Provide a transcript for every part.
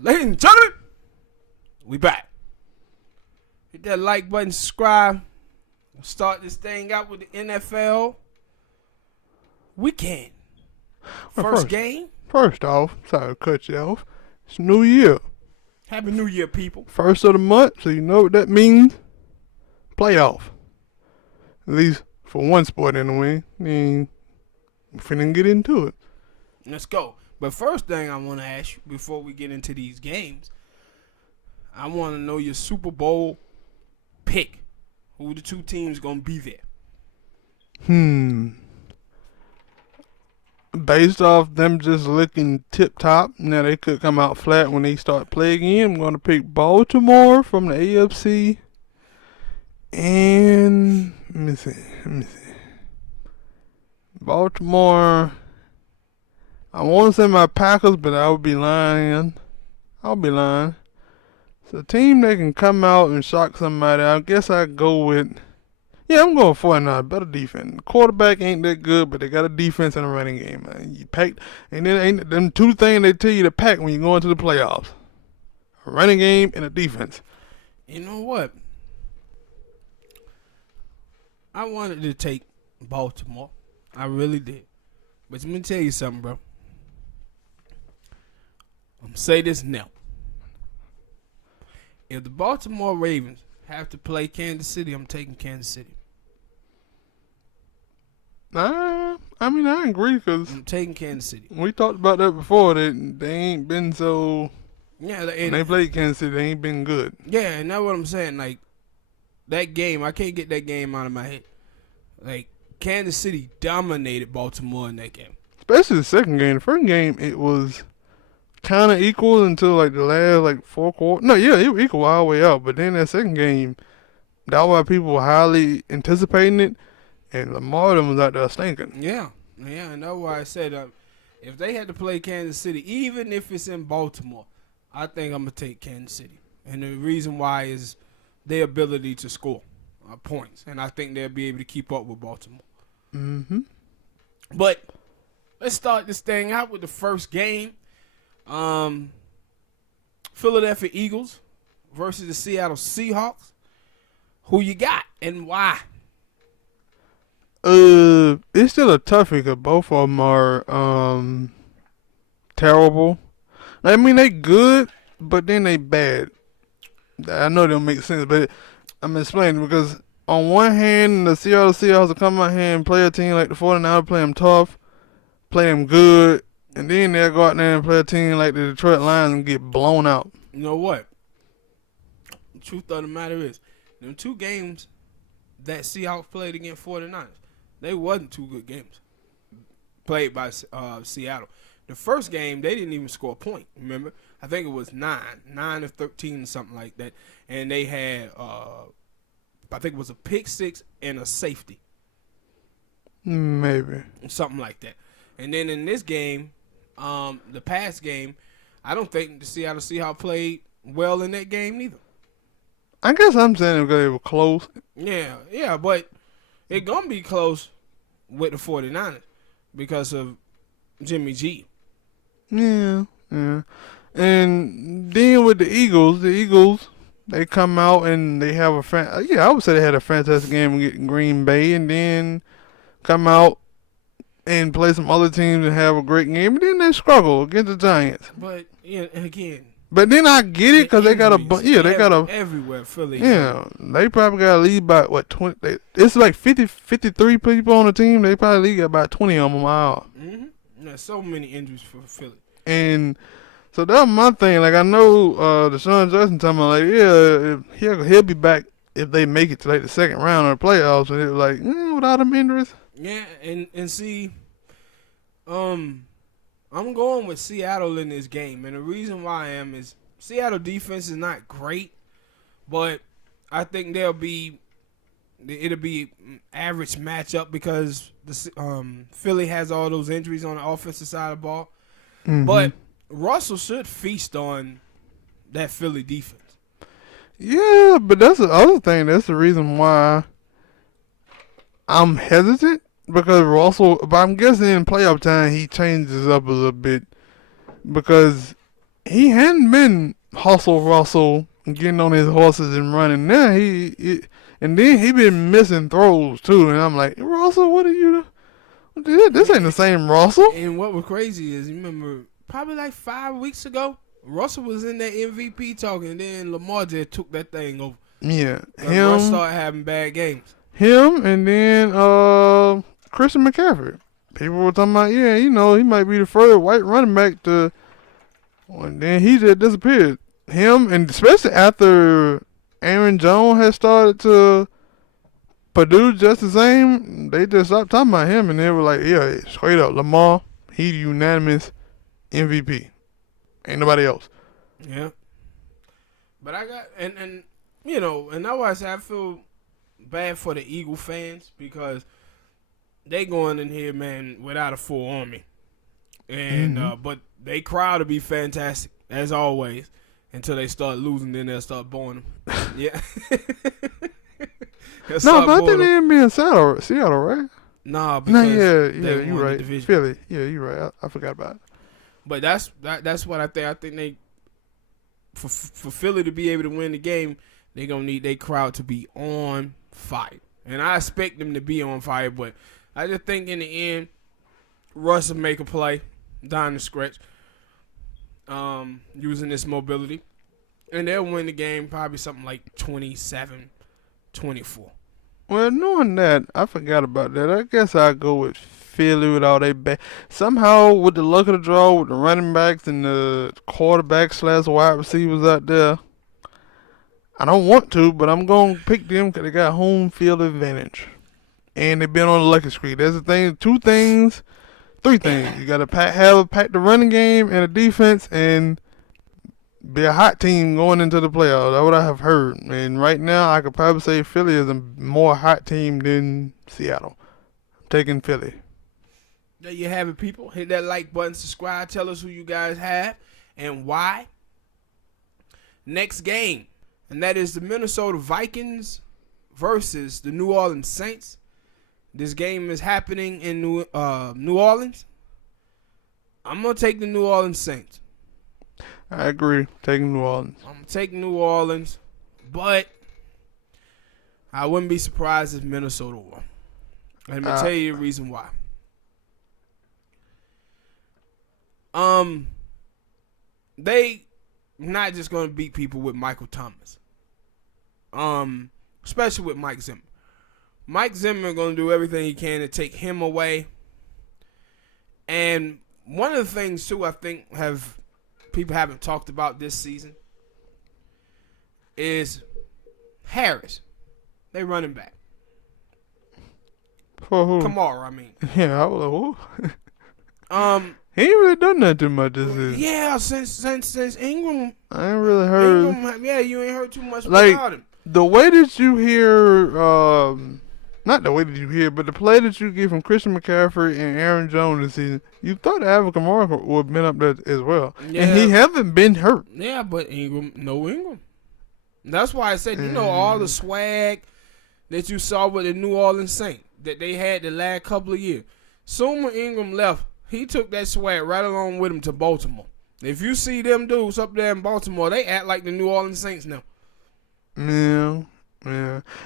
Ladies and gentlemen, we back. Hit that like button, subscribe. We'll start this thing out with the NFL weekend. First game. First off, sorry to cut you off. It's New Year. Happy New Year, people. First of the month, so you know what that means. Playoff. At least for one sport anyway. I mean, we finna get into it. Let's go. But first thing I want to ask you before we get into these games, I want to know your Super Bowl pick. Who the two teams going to be there? Based off them just looking tip-top, now they could come out flat when they start playing again. I'm going to pick Baltimore from the AFC. And, let me see. Baltimore, I want to say my Packers, but I would be lying. It's a team that can come out and shock somebody. I guess I'd go with, I'm going for it now. Better defense. Quarterback ain't that good, but they got a defense and a running game. Man. You packed, and then ain't them two things they tell you to pack when you go into the playoffs: a running game and a defense. You know what? I wanted to take Baltimore. I really did. But let me tell you something, bro. I'm going to say this now. If the Baltimore Ravens have to play Kansas City, I'm taking Kansas City. I agree because I'm taking Kansas City. we talked about that before. That they ain't been so. Yeah, When they played Kansas City, they ain't been good. Yeah, and that's what I'm saying. Like, that game, I can't get that game out of my head. Like, Kansas City dominated Baltimore in that game. Especially the second game. The first game, it was kind of equal until like the last four quarters. No, yeah, it was equal all the way out. But then that second game, that was why people were highly anticipating it, and Lamar them was out there stinking. Yeah, and that's why I said if they had to play Kansas City, even if it's in Baltimore, I think I'm going to take Kansas City. And the reason why is their ability to score points. And I think they'll be able to keep up with Baltimore. Mm-hmm. But let's start this thing out with the first game. Philadelphia Eagles versus the Seattle Seahawks. Who you got and why? It's still a toughie because both of them are terrible. I mean, they good, but then they bad. I know they don't make sense, but I'm explaining because on one hand, the Seattle Seahawks will come out here and play a team like the 49ers, play them tough, play them good, and then they'll go out there and play a team like the Detroit Lions and get blown out. You know what? The truth of the matter is, them two games that Seahawks played against 49ers, they wasn't two good games played by Seattle. The first game, they didn't even score a point, remember? I think it was 9 of 13 or something like that. And they had, I think it was a pick six and a safety. Maybe. Something like that. And then in this game, the past game, I don't think the Seattle Seahawks played well in that game neither. I guess I'm saying it because they were close. Yeah, but it's going to be close with the 49ers because of Jimmy G. Yeah. And then with the Eagles, they come out and they have I would say they had a fantastic game against Green Bay, and then come out and play some other teams and have a great game, and then they struggle against the Giants. But again. But then I get it because they got everywhere Philly. Yeah, they probably got to lead by 20. It's like 53 people on the team. They probably lead about 20 of them out. Mm-hmm. There's so many injuries for Philly. And so that was my thing. Like, I know Deshaun Jackson talking about, he'll be back if they make it to like the second round of the playoffs. And it was like, without them injuries. Yeah, and see, I'm going with Seattle in this game. And the reason why I am is Seattle defense is not great, but I think it'll be average matchup because Philly has all those injuries on the offensive side of the ball. Mm-hmm. But Russell should feast on that Philly defense. Yeah, but that's the other thing. That's the reason why I'm hesitant because Russell, but I'm guessing in playoff time he changes up a little bit because he hadn't been hustle Russell, getting on his horses and running. Now and then he been missing throws too. And I'm like, Russell, what are you? This ain't the same Russell. And what was crazy is, you remember, probably like 5 weeks ago, Russell was in that MVP talking, and then Lamar just took that thing over. Yeah, Russ started having bad games. Him and then Christian McCaffrey. People were talking about, yeah, he might be the first white running back to. And then he just disappeared. Him, and especially after Aaron Jones had started to produce just the same, they just stopped talking about him, and they were like, yeah, straight up, Lamar, he the unanimous MVP. Ain't nobody else. Yeah. But I got, and that's why I say I feel bad for the Eagle fans, because they going in here, man, without a full army. And but they crowd to be fantastic, as always, until they start losing, then they'll start booing them. Yeah. No, but I think they ain't in Seattle, right? Nah, because yeah, you're right. Philly, yeah, you're right. I forgot about it. But that's what I think. I think they, for Philly to be able to win the game, they gonna need their crowd to be on fire, and I expect them to be on fire. But I just think in the end, Russ will make a play down the stretch, using this mobility, and they'll win the game probably something like 27-24. Well, knowing that, I forgot about that. I guess I'll go with Philly with all they back. Somehow, with the luck of the draw, with the running backs and the quarterbacks / wide receivers out there, I don't want to, but I'm going to pick them because they got home field advantage. And they've been on the lucky streak. There's the thing, 3 things. You got to pack the running game and the defense and be a hot team going into the playoffs. That's what I have heard. And right now, I could probably say Philly is a more hot team than Seattle. I'm taking Philly. There you have it, people. Hit that like button, subscribe, tell us who you guys have and why. Next game, and that is the Minnesota Vikings versus the New Orleans Saints. This game is happening in New Orleans. I'm going to take the New Orleans Saints. I agree. Taking New Orleans. I'm taking New Orleans, but I wouldn't be surprised if Minnesota won. Let me tell you the reason why. They not just going to beat people with Michael Thomas. Especially with Mike Zimmer. Mike Zimmer going to do everything he can to take him away. And one of the things, too, I think people haven't talked about this season is Harris. They running back. For who? Kamara, I mean. Yeah, I was like, who? He ain't really done that too much this season. Yeah, since Ingram. I ain't really heard. You ain't heard too much like, about him. The way that you hear, not the way that you hear, but the play that you get from Christian McCaffrey and Aaron Jones this season, you thought Alvin Kamara would have been up there as well. Yeah. And he haven't been hurt. Yeah, but no Ingram. That's why I said, all the swag that you saw with the New Orleans Saints that they had the last couple of years. Soon when Ingram left, he took that swag right along with him to Baltimore. If you see them dudes up there in Baltimore, they act like the New Orleans Saints now. Yeah.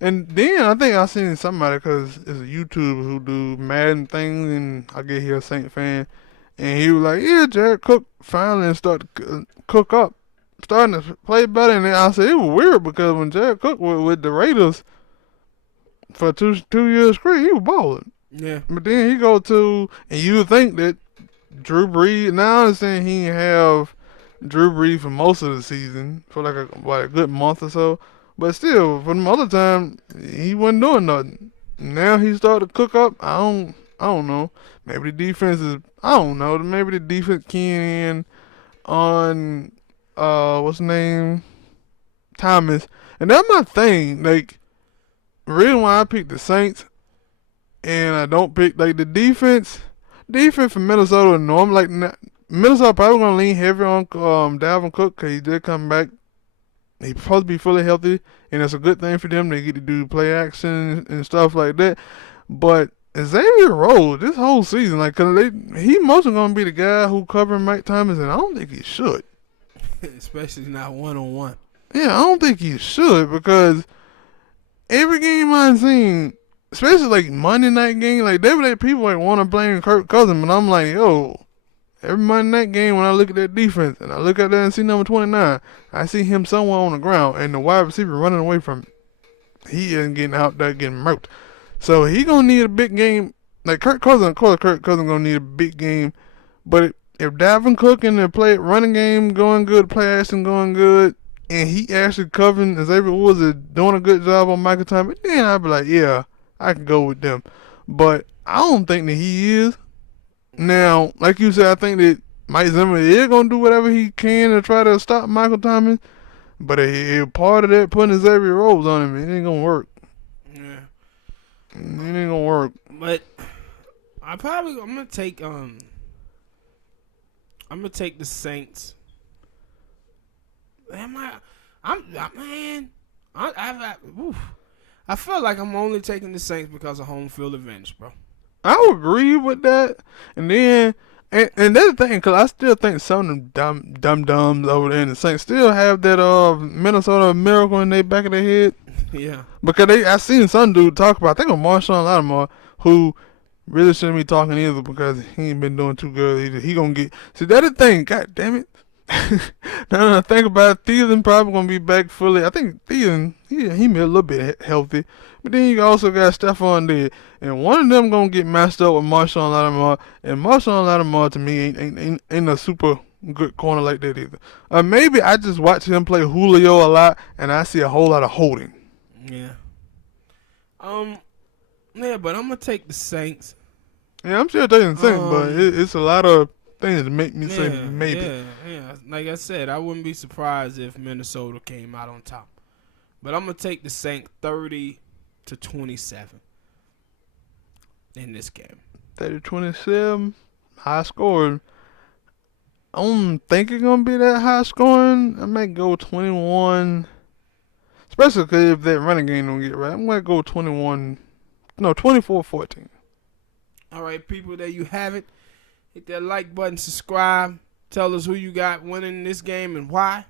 And then I think I seen somebody, because it's a YouTuber who do Madden things, and I guess he a Saint fan, and he was like, yeah, Jared Cook finally started to cook up, starting to play better. And then I said, it was weird, because when Jared Cook was with the Raiders for two years straight, he was balling. Yeah. But then he go to, and you would think that Drew Brees, now I understand he didn't have Drew Brees for most of the season, for like a good month or so. But still, for the other time, he wasn't doing nothing. Now he started to cook up. I don't know. Maybe the defense is, I don't know. Maybe the defense keying in on, what's his name? Thomas. And that's my thing. Like, the reason why I picked the Saints and I don't pick, like, the defense for Minnesota, normally, like, Minnesota probably going to lean heavy on Dalvin Cook, because he did come back. He's supposed to be fully healthy, and it's a good thing for them. They get to do play action and stuff like that. But Xavier Rhodes, this whole season, like, cause he mostly going to be the guy who covering Mike Thomas, and I don't think he should. Especially not 1-on-1. Yeah, I don't think he should because every game I've seen, especially like Monday night game, like there were like people like want to blame Kirk Cousins, but I'm like, yo, every Monday night game when I look at that defense and I look at that and see number 29, I see him somewhere on the ground and the wide receiver running away from him. He isn't getting out there getting murked. So he gonna need a big game. Like Kirk Cousins, of course, Kirk Cousins gonna need a big game. But if Dalvin Cook and the play running game going good, play action going good, and he actually covering Xavier Woods is doing a good job on Michael Thomas, then I'd be like, yeah, I can go with them. But I don't think that he is. Now, like you said, I think that Mike Zimmer is gonna do whatever he can to try to stop Michael Thomas. But a part of that putting Xavier Rhodes on him, it ain't gonna work. Yeah. It ain't gonna work. But I'm gonna take the Saints. I feel like I'm only taking the Saints because of home field advantage, bro. I would agree with that. And then, and that's the thing, because I still think some of them dumb-dumbs over there in the Saints still have that Minnesota miracle in their back of their head. Yeah. Because I seen some dude talk about, I think it was Marshawn Lattimore, who really shouldn't be talking either because he ain't been doing too good either. He gonna get, see, that's the thing, god damn it. Now that I think about it, Thielen probably gonna be back fully. I think Thielen, he may a little bit healthy. But then you also got Stephon there. And one of them gonna get matched up with Marshawn Lattimore. And Marshawn Lattimore to me ain't a super good corner like that either. Maybe I just watch him play Julio a lot and I see a whole lot of holding. Yeah. Yeah, but I'm gonna take the Saints. Yeah, I'm still taking the Saints, but it's a lot of things that make me say maybe. Yeah. Like I said, I wouldn't be surprised if Minnesota came out on top. But I'm gonna take the Saints 30-27 in this game. 30-27, high scoring. I don't think it's gonna be that high scoring. I might go 21. Especially because if that running game don't get right, I'm gonna go 24-14. All right, people, there you have it. Hit that like button, subscribe. Tell us who you got winning this game and why.